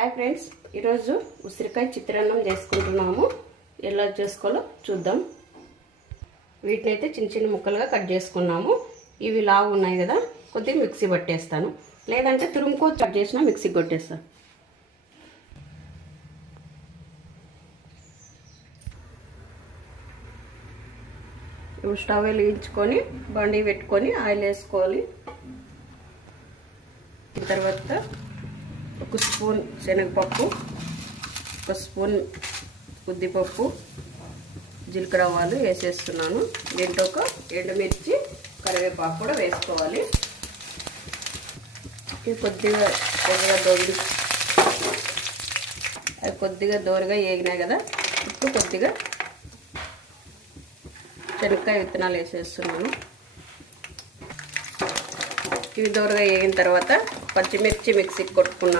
Hi friends, ఈరోజు ఉసిరికాయ చిత్రాన్నం చేసుకుంటున్నాము. ఎలా చేసుకోవాలో చూద్దాం. వీటిని అయితే చిన్న చిన్న ముక్కలుగా కట్ చేసుకున్నాము. ఇవి లావు ఉన్నాయి కదా, కొద్దిగా మిక్సీ పట్టేస్తాను, లేదంటే తురుముకో కట్ చేసినా మిక్సీ కొట్టేస్తాను. ఇప్పుడు స్టవ్ వెలిగించుకొని బండి పెట్టుకొని ఆయిల్ వేసుకోవాలి. తర్వాత ఒక స్పూన్ శనగపప్పు, ఒక స్పూన్ ఉద్దిపప్పు, జీలకర్ర ఆవాలు వేసేస్తున్నాను. దీంట్లో ఒక ఎండుమిర్చి, కరివేపాకు కూడా వేసుకోవాలి. ఇవి కొద్దిగా దోరగా వేగినాయి కదా, ఇప్పుడు కొద్దిగా శనక్కాయ విత్తనాలు వేసేస్తున్నాను. ఇవి దోరగా వేగిన తర్వాత పచ్చిమిర్చి మిక్సీకి కొట్టుకున్నాను.